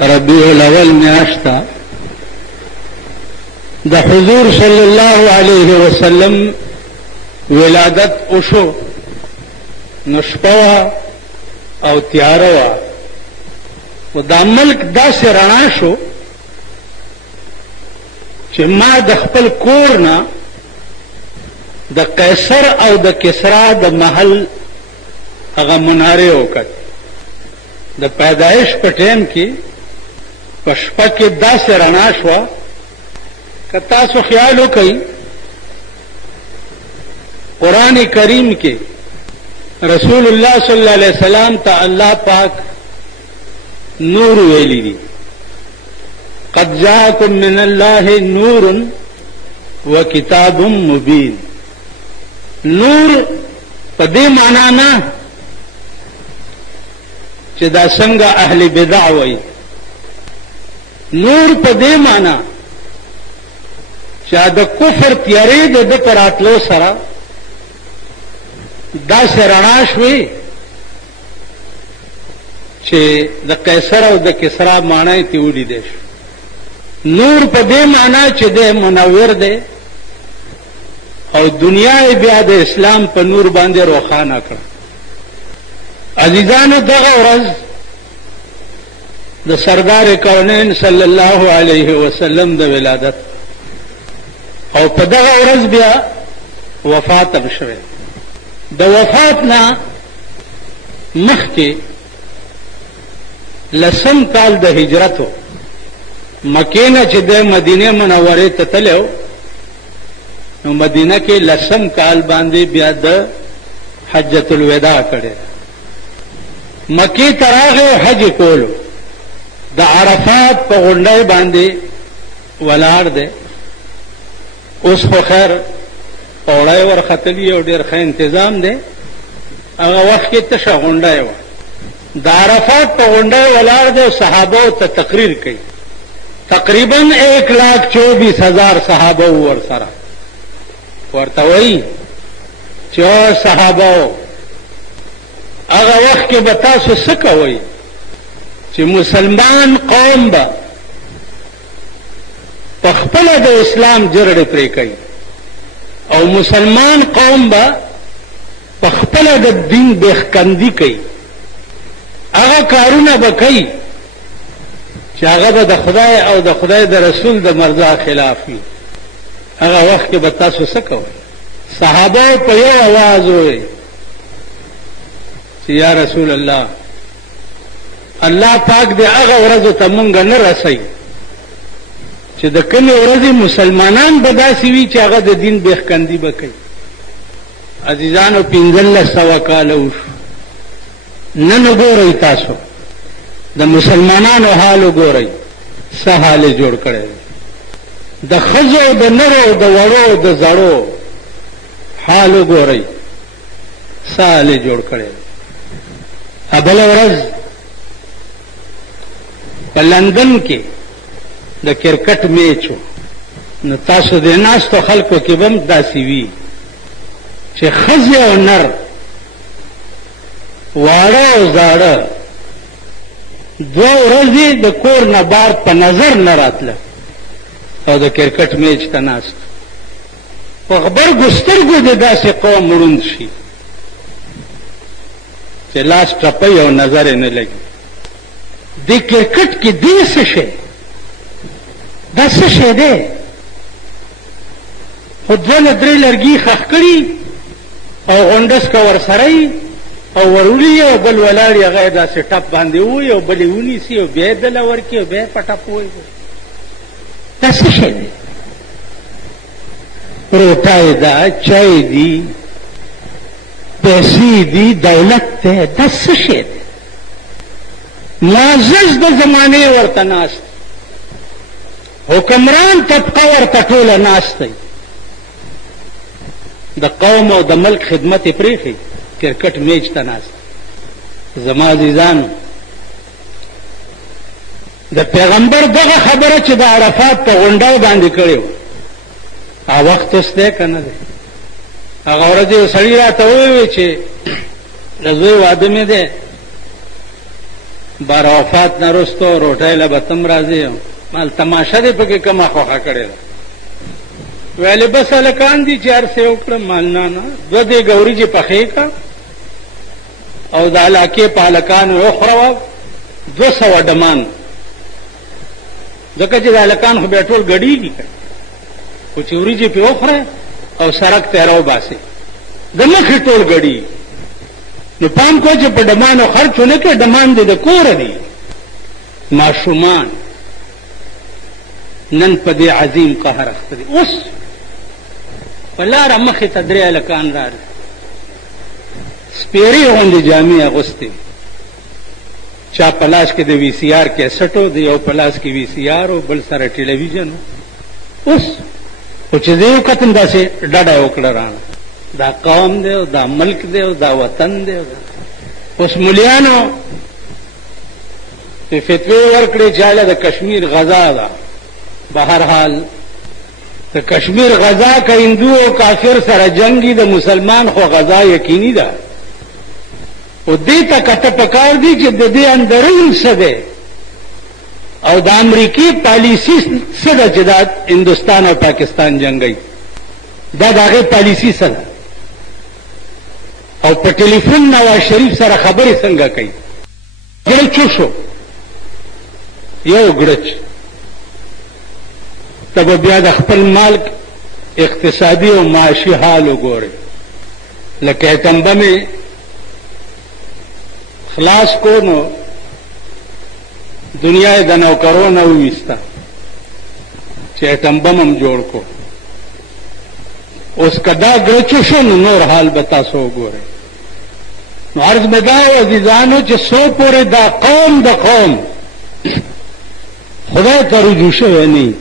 ربیع الاول میاشتا د حضور صلی الله علیه وسلم ولادت وشو. نو شپه او تیاره وه و دا ملک داسې رڼا شو چې ما د خپل کور نه د قیصر او د کسرا د محل هغه منارې وکړ. د پیدایش په ټیم کې په شپه کې داسې رڼا شوه که تاسو خیال وکئ قرآن کریم کې رسول الله صلی الله علیه وسلم ته الله پاک نور ویلی دی. قد جاءکم من الله نور وکتاب مبین. نور په دې معنا نه چې دا څنګه اهل بدع وایي. نور په دې معنا چې د کفر تیارې د پر راتلو سره داسې رڼا شوې چې د قیصر او د کسرا معنی ته ولیدې شو. نور په دې معنا چې د منور دی او دنیا بیا د اسلام په نور باندې روښانه کړه. عزیزانو دغه ورځ د سردار کونین صلی الله علیه وسلم د ولادت او په دغه ورځ بیا وفات هم شوه. د وفات نه مخکې لسم کال د هجرتو مکې نه چې د مدینه منورې ته تلو نو مدینه کې لسم کال باندې بیا د حجۃ الوداع کړي. مکې ته راغی حج کولو د عرفات په غونډۍ باندې ولاړ دی. اوس خو خیر پوړی ورختلی او ډېر ښه تنظیم دی. هغه وخت کې تشه غونډۍ وه. د عرفات په غونډۍ ولاړ دی او صحابو ته تقریر کوي. تقریبا 1,24,000 صحابه ور سره ورته وایي چې او صحابه هغه وخت کې به تاسو څه کوئ چې مسلمان قوم به په خپله د اسلام جرړې پرې کوي او مسلمان قوم به په خپله د دین بېخکندي کوي. هغه کارونه به کوي چې هغه به د خدای او د خدای د رسول د مرضا خلاف وي. هغه وخت کې به تاسو څه کوئ؟ صحابه په یو اواز وویل چې یا رسول الله الله پاک دې هغه ورځو ته مونږ نه رسوي چې د کومې ورځې مسلمانان به داسې وي چې هغه د دین بېخکندي به کوي. عزیزانو 1500 کاله وشو. نن وګورئ تاسو د مسلمانانو حال وګورئ څه حال یې جوړ کړی دی. د ښځو د نرو د وړو د زړو حال وګورئ څه حال یې جوړ کړی دی. بله ورځ په لندن کې د کرکټ میچ و. نو تاسو د ناستو خلکو کې به هم داسې وي چې ښځې او نر واړه او زاړه دوه ورځې د کور نه بار په نظر نه راتله او د کرکټ میچ ته ناست. په غبرګو سترګو د داسې قوم مړوند شي چې لاس ټپی او نظر یې نه لګي. د کرکټ کې دې څه شی دا څه شی دی؟ خو دوه نه درې لرګي ښخ کړي او غونډس که ورسره یي او ورولي او بل ولاړ یې هغه یې داسې ټپ باندې ووایي او بل یې ونیسي او بیا یې دله ورکړي او بیا یې په ټپ ووایي. دا څه شی دی؟ روټۍ ده، چای دي، پیسې دي، دولت دی. دا څه شی دی؟ معزز د زمانې ورته ناست، حکمران طبقه ورته ټوله ناست دی. د قوم او د ملک خدمت یې پرېښی کرکټ میچ ته ناست. زما عزیزانو د پیغمبر دغه خبره چې د عرفات په غونډۍ باندې کړې وه هغه وخت اوس دی که نه دی؟ هغه ورځ یو سړي راته وویل چې د زوی واده مې دی بار وفات نه رستو روټۍ له به تم راځې مال تماشه دې پکې کومه خوښه کړې ده ویلې بس هلکان دي چې هر څه وکړم مال نه دوه دې ګوري چې پخې کا او د علاقې په هلکانو وخوروه 200 ډمان ځکه چې د هلکان خو بیا ټول ګډېږي خو چې وریجې پې وخوری او سړک ته یې راوباسې د مخې ټول ګډېږي نو پام کوه چې په ډمانو خرچ ونه کړې ډمان دې د کوره دي ماشومان نن په دې عظیم قهر اخته دي اوس په لاره مخې ته 3 هلکان راغلل سپېرې غوندې جامې اغوستې چا په لاس کې د وي سي آر کیسټ و د یو په لاس کې وي سي آر و بل سره ټلویزیون اوس خو چې زه یې وکتم داسې ډډه وکړه رانه دا قوم دی او دا ملک دی او دا وطن دی اوس ملیانو فتوی ورکړې چې هله د کشمیر غزا ده بهرحال د کشمیر غزا که هندو او کافر سره جنگي د مسلمان خو غزا یقیني ده او دې ته کته پکار دي چې د دې اندرون څه دی او د امریکای پالیسی څه ده چې دا هندوستان او پاکستان جنگي دا د هغې پالیسی څه ده او په ټلیفون نواز شریف سره خبرې څنګه کوي ګړچ وشو یو ګړچ ته به بیا د خپل مالک اقتصادي او معاشي حال وګورئ لکه ایټم مې خلاص کو نو دنیا د نوکرو نه وویسته چې ایټم بم هم جوړ کو اوس که دا ګړچ شو نو نور حال به تاسو وګورئ نو عرض مې دا و عزیزانو چې څو پورې دا قوم د قوم خدای ته رجوع شوی نه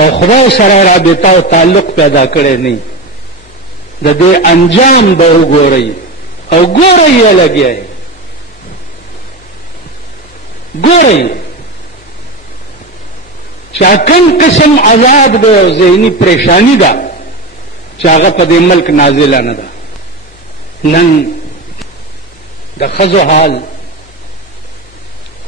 او خدای سره رابطه او تعلق پیدا کړی نه د دې انجام به وګورئ او ګورئ یې لګیا ګورئ چې کوم قسم عذاب دی او ذهني پریشانی ده چې هغه په دې ملک نازله نه ده نن د ښځو حال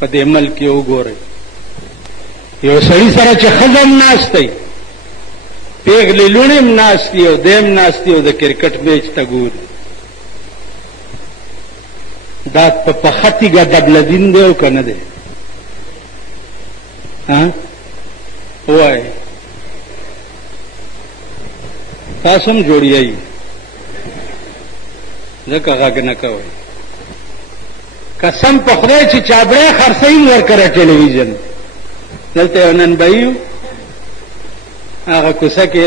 په دې ملک کې وګورئ یو سړي سره چې ښځه هم ناست دی پیغلې لوڼې هم ناست دي او دی هم ناست دي او د کرکټ میچ ته ګوري دا په پخه تیږه دبلدین دی او که نه دی ووایئ تاسو هم جوړیئ ځکه غږ نه کوئ قسم په خدای چې چابړی خرڅوي ورکړه ټلویزیون دلته یو ننبهي هغه کوڅه کې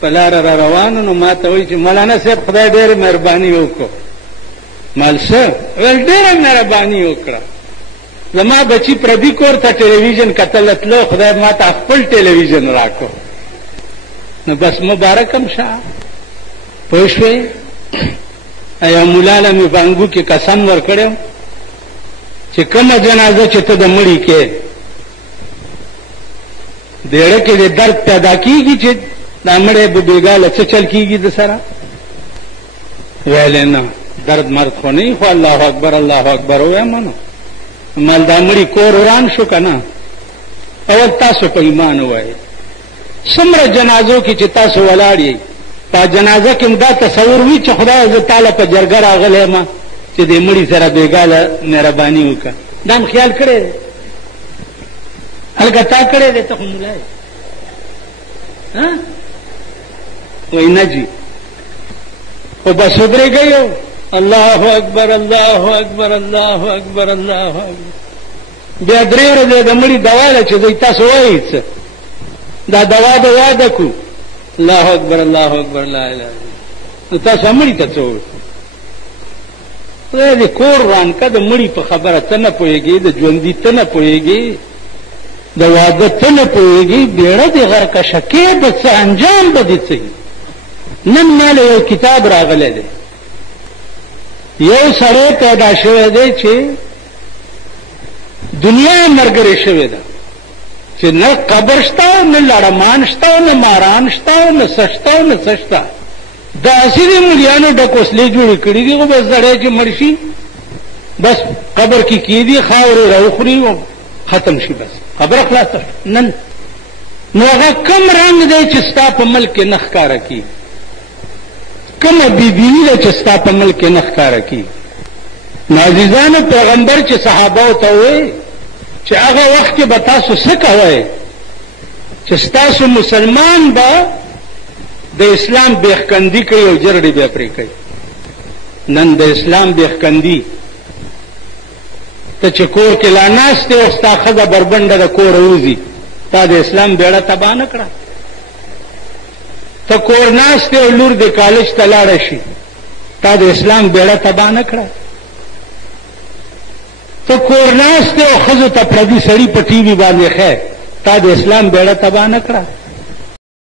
په لاره را روانو نو ما ته وایي چې مولانا صاحب خدای ډېره مهرباني وکړو مال څه ویل ډېره مهرباني وکړه زما بچی پردي کور ته ټلویزیون کتل تلو خدای ما ته خپل ټلویزیون راکړو نو بس مبارک هم شه پوه شوې یا مولا له مې په انګو کې قسم ورکړی چې کومه جنازه چې ته د مړي کې دیړه کې د درد پیدا کېږي چې دا مړی به بېګاله څه چل کېږي د سره ویلې نه درد مرد خو نه خو الله اکبر الله اکبر ووایم نو مال دا مړي کور وران شو که نه اول تاسو په ایمان ووایئ څومره جنازو کې چې تاسو ولاړ یئ په جنازه کې دا تصور وي چې خدای زه تعالی په جرګه راغلی یم چې دې مړي سره بېګاله مهرباني وکړه دا هم خیال کړی دی هلکه تا کړی دی ته خو ملا یې وایي نه جي خو بس ودرېږئ الله اکبر الله اکبر الله اکبر الله اکبر بیا 3 ورځې د مړي دوا ده چې دوی تاسو وایئ څه دا دوا د واده کو الله اکبر الله اکبر لا اله الا نو تاسو مړي ته څه وایئ خدای دې کور ران که د مړي په خبره ته نه پوهېږې د ژوندي ته نه پوهېږې د واده ته نه پوهېږې بیړه دې غرقشه کې به څه انجام به دې څه نن ماله یو کتاب راغلی دی یو سړی پیدا شوی دی چې دنیا ملګرې شوې ده چې نه قبر شته نه لړمان شته نه ماران شته نه څه شته نه څه شته داسې د ملیانو ډکوسلې جوړې کړي دي خو بس سړی چې مړ شي بس قبر کی کیدی خاورې راوخوري او ختم شي، بس خبره خلاصه. نن نو هغه کم رنګ دی چې ستا په ملک کې نه ښکاره کي، کومه بیدیني ده چې ستا په ملک کې نه ښکاره کي. نو عزیزانو پیغمبر چې صحابهو ته وایي چې هغه وخت کې به تاسو څه کوئ چې ستاسو مسلمان به د اسلام بیخکندي کوي او جرړې به پرې کوي. نن د اسلام بیخکندي ته چې کور کې لا ناست او ستا ښځه بربنډه د کوره وځي، تا د اسلام بیړه تباه نه کړه. ته کور ناست او لور د کالج ته لاړه شي، تا د اسلام بیړه تباه نه کړه. ته کور ناست او ښځو ته پردي سړي په ټي وي باندې ښه، تا د اسلام بیړه تباه نه کړه.